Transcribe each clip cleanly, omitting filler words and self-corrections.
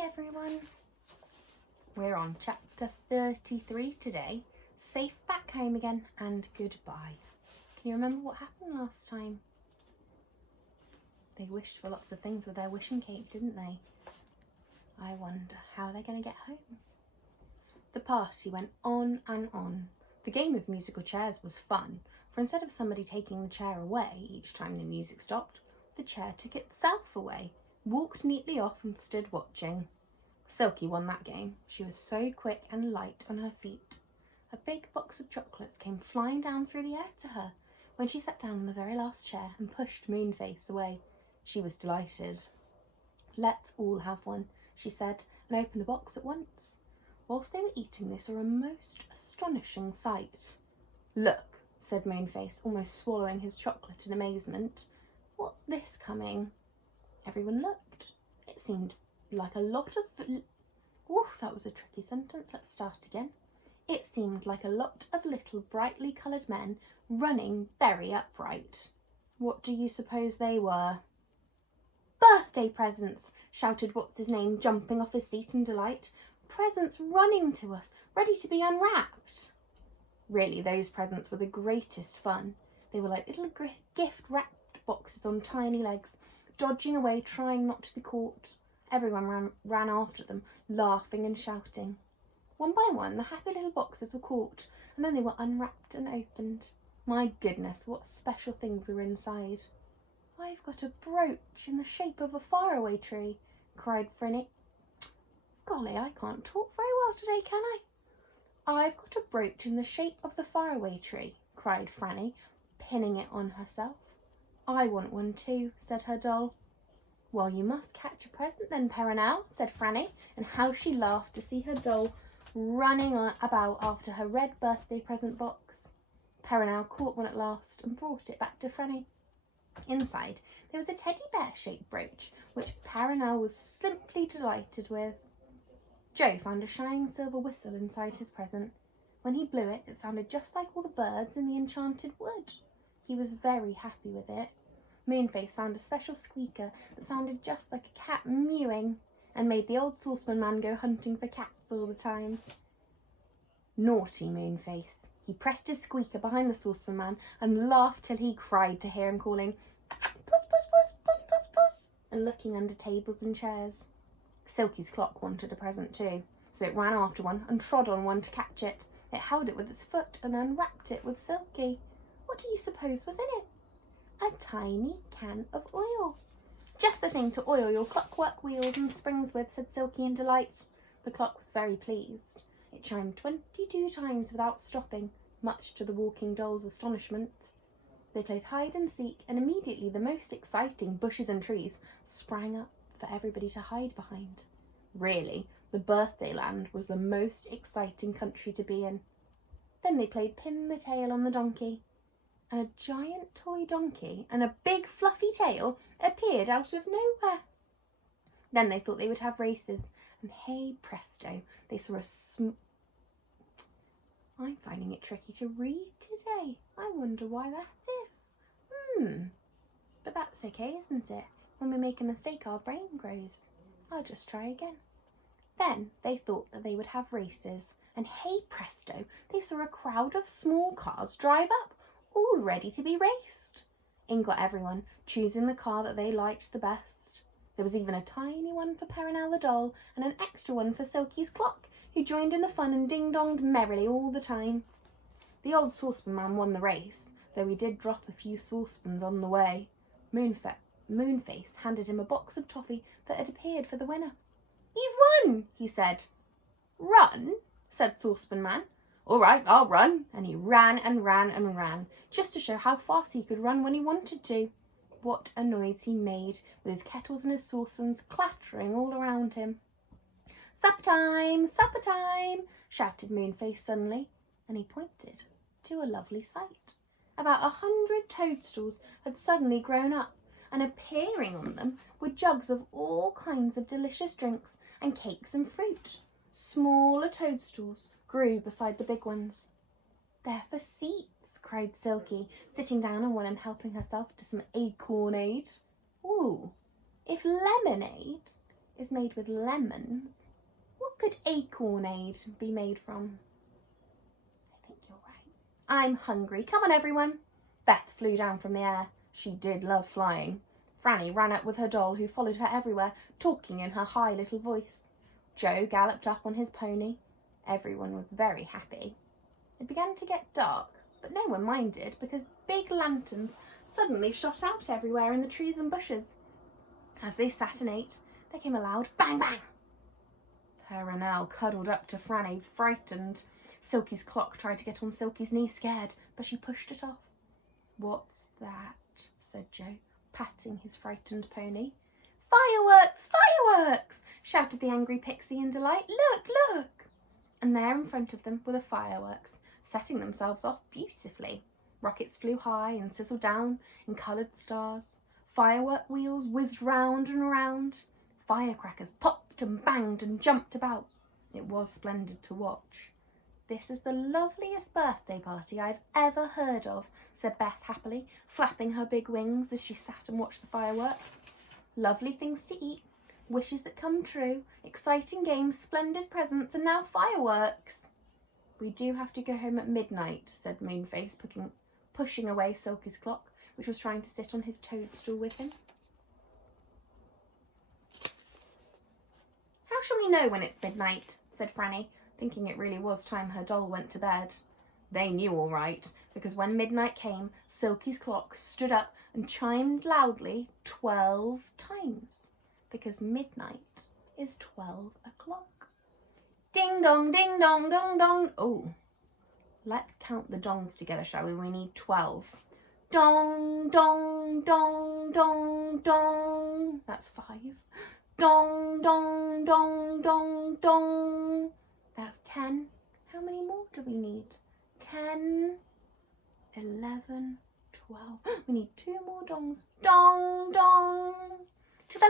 Hi everyone. We're on chapter 33 today. Safe back home again and goodbye. Can you remember what happened last time? They wished for lots of things with their wishing cake, didn't they? I wonder how they're going to get home. The party went on and on. The game of musical chairs was fun, for instead of somebody taking the chair away each time the music stopped, the chair took itself away, walked neatly off and stood watching. Silky won that game. She was so quick and light on her feet. A big box of chocolates came flying down through the air to her when she sat down on the very last chair and pushed Moonface away. She was delighted. "Let's all have one," she said, and opened the box at once. Whilst they were eating, they saw a most astonishing sight. "Look," said Moonface, almost swallowing his chocolate in amazement. "What's this coming?" Everyone looked. It seemed like a lot of... that was a tricky sentence. Let's start again. It seemed like a lot of little brightly coloured men running very upright. What do you suppose they were? "Birthday presents!" shouted What's-His-Name, jumping off his seat in delight. "Presents running to us, ready to be unwrapped." Really, those presents were the greatest fun. They were like little gift-wrapped boxes on tiny legs, dodging away, trying not to be caught. Everyone ran after them, laughing and shouting. One by one, the happy little boxes were caught, and then they were unwrapped and opened. My goodness, what special things were inside. "I've got a brooch in the shape of a faraway tree," cried Franny. Golly, I can't talk very well today, can I? "I've got a brooch in the shape of the faraway tree," cried Franny, pinning it on herself. "I want one too," said her doll. "Well, you must catch a present then, Perenelle," said Franny, and how she laughed to see her doll running about after her red birthday present box. Perenelle caught one at last and brought it back to Franny. Inside, there was a teddy bear-shaped brooch, which Perenelle was simply delighted with. Joe found a shining silver whistle inside his present. When he blew it, it sounded just like all the birds in the enchanted wood. He was very happy with it. Moonface found a special squeaker that sounded just like a cat mewing and made the old saucepan man go hunting for cats all the time. Naughty Moonface. He pressed his squeaker behind the saucepan man and laughed till he cried to hear him calling, "Puss, puss, puss, puss, puss, puss," and looking under tables and chairs. Silky's clock wanted a present too, so it ran after one and trod on one to catch it. It held it with its foot and unwrapped it with Silky. What do you suppose was in it? A tiny can of oil. "Just the thing to oil your clockwork wheels and springs with," said Silky in delight. The clock was very pleased. It chimed 22 times without stopping, much to the walking doll's astonishment. They played hide and seek, and immediately the most exciting bushes and trees sprang up for everybody to hide behind. Really, the birthday land was the most exciting country to be in. Then they played pin the tail on the donkey, and a giant toy donkey and a big fluffy tail appeared out of nowhere. Then they thought they would have races, and hey presto, they saw I'm finding it tricky to read today. I wonder why that is. But that's okay, isn't it? When we make a mistake, our brain grows. I'll just try again. Then they thought that they would have races, and hey presto, they saw a crowd of small cars drive up, all ready to be raced. In got everyone, choosing the car that they liked the best. There was even a tiny one for Perenelle the doll and an extra one for Silky's clock, who joined in the fun and ding-donged merrily all the time. The old saucepan man won the race, though he did drop a few saucepans on the way. Moonface handed him a box of toffee that had appeared for the winner. "You've won," he said. "Run?" said Saucepan Man. "All right, I'll run." And he ran and ran and ran, just to show how fast he could run when he wanted to. What a noise he made, with his kettles and his saucepans clattering all around him. "Supper time! Supper time!" shouted Moonface suddenly, and he pointed to a lovely sight. About 100 toadstools had suddenly grown up, and appearing on them were jugs of all kinds of delicious drinks and cakes and fruit. Smaller toadstools grew beside the big ones. "They're for seats," cried Silky, sitting down on one and helping herself to some acornade. "Ooh, if lemonade is made with lemons, what could acornade be made from? I think you're right. I'm hungry. Come on, everyone. Beth flew down from the air. She did love flying. Franny ran up with her doll, who followed her everywhere, talking in her high little voice. Joe galloped up on his pony. Everyone was very happy. It began to get dark, but no one minded because big lanterns suddenly shot out everywhere in the trees and bushes. As they sat and ate, there came a loud bang bang. Perenelle cuddled up to Franny, frightened. Silky's clock tried to get on Silky's knee, scared, but she pushed it off. "What's that?" said Joe, patting his frightened pony. "Fireworks! Fireworks!" shouted the angry pixie in delight. "Look, look!" And there in front of them were the fireworks, setting themselves off beautifully. Rockets flew high and sizzled down in coloured stars. Firework wheels whizzed round and round. Firecrackers popped and banged and jumped about. It was splendid to watch. "This is the loveliest birthday party I've ever heard of," said Beth happily, flapping her big wings as she sat and watched the fireworks. "Lovely things to eat, wishes that come true, exciting games, splendid presents, and now fireworks." "We do have to go home at midnight," said Moonface, pushing away Silky's clock, which was trying to sit on his toadstool with him. "How shall we know when it's midnight?" said Franny, thinking it really was time her doll went to bed. They knew all right, because when midnight came, Silky's clock stood up and chimed loudly 12 times, because midnight is 12 o'clock. Ding dong, ding dong, dong dong. Oh, let's count the dongs together, shall we? We need 12. Dong, dong, dong, dong, dong. That's 5. Dong, dong, dong, dong, dong. That's 10. How many more do we need? 10, 11, 12. We need 2 more dongs. Dong, dong. To the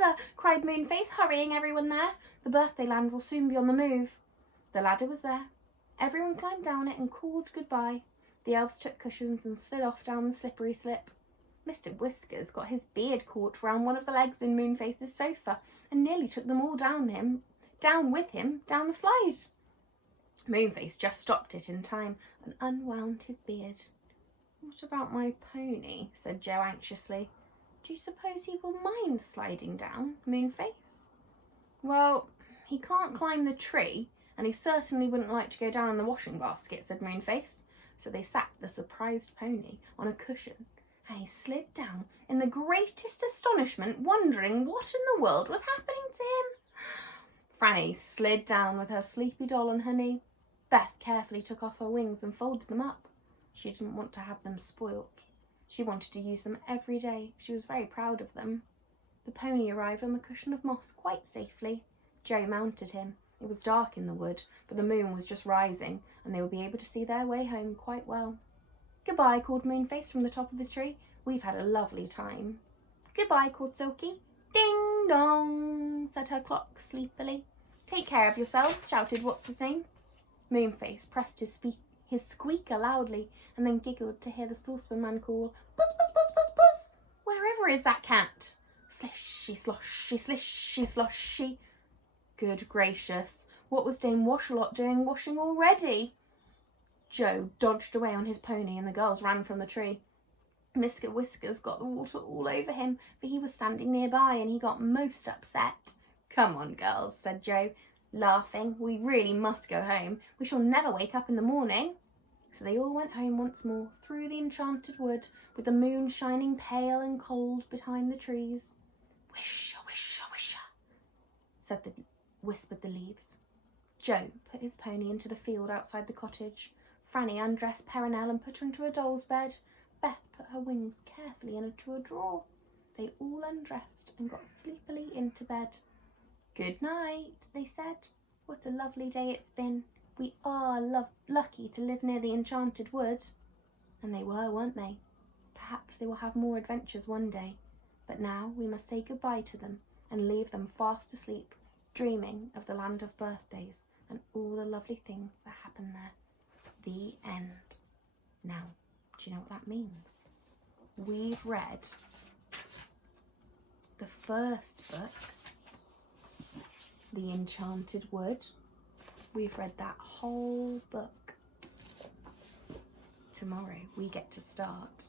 ladder, cried Moonface, hurrying everyone there. The birthday land will soon be on the move. The ladder was there. Everyone climbed down it and called goodbye. The elves took cushions and slid off down the slippery slip. Mr. Whiskers got his beard caught round one of the legs in Moonface's sofa and nearly took them all down with him down the slide. Moonface just stopped it in time and unwound his beard. "What about my pony?" said Joe anxiously. "Do you suppose he will mind sliding down, Moonface?" "Well, he can't climb the tree, and he certainly wouldn't like to go down in the washing basket," said Moonface. So they sat the surprised pony on a cushion, and he slid down in the greatest astonishment, wondering what in the world was happening to him. Franny slid down with her sleepy doll on her knee. Beth carefully took off her wings and folded them up. She didn't want to have them spoilt. She wanted to use them every day. She was very proud of them. The pony arrived on the cushion of moss quite safely. Joe mounted him. It was dark in the wood, but the moon was just rising, and they would be able to see their way home quite well. "Goodbye," called Moonface from the top of his tree. "We've had a lovely time." "Goodbye," called Silky. "Ding dong," said her clock sleepily. "Take care of yourselves," shouted What's-his-name. Moonface pressed his squeaker loudly and then giggled to hear the saucepan man call, "Buzz, buzz, buzz, buzz, buzz! Wherever is that cat?" Slishy, sloshy, slishy, sloshy. Good gracious, what was Dame Washalot doing washing already? Joe dodged away on his pony and the girls ran from the tree. Mr. Whiskers got the water all over him, for he was standing nearby and he got most upset. "Come on, girls," said Joe, laughing. "We really must go home. We shall never wake up in the morning." So they all went home once more, through the enchanted wood, with the moon shining pale and cold behind the trees. "Wisha, wisha, wisha," whispered the leaves. Joe put his pony into the field outside the cottage. Franny undressed Perenelle and put her into a doll's bed. Beth put her wings carefully into a drawer. They all undressed and got sleepily into bed. "Good night," they said. "What a lovely day it's been. We are lucky to live near the enchanted wood." And they were, weren't they? Perhaps they will have more adventures one day. But now we must say goodbye to them and leave them fast asleep, dreaming of the land of birthdays and all the lovely things that happen there. The end. Now, do you know what that means? We've read the first book The Enchanted Wood. We've read that whole book. Tomorrow we get to start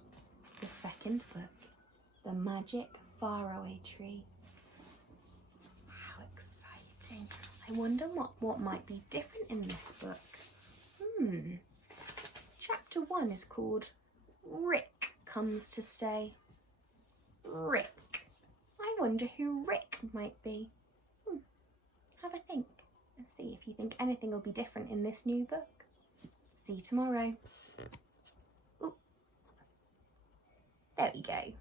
the second book, The Magic Faraway Tree. How exciting. I wonder what might be different in this book. Chapter 1 is called Rick Comes to Stay. Rick. I wonder who Rick might be. Have a think and see if you think anything will be different in this new book. See you tomorrow. Ooh. There we go.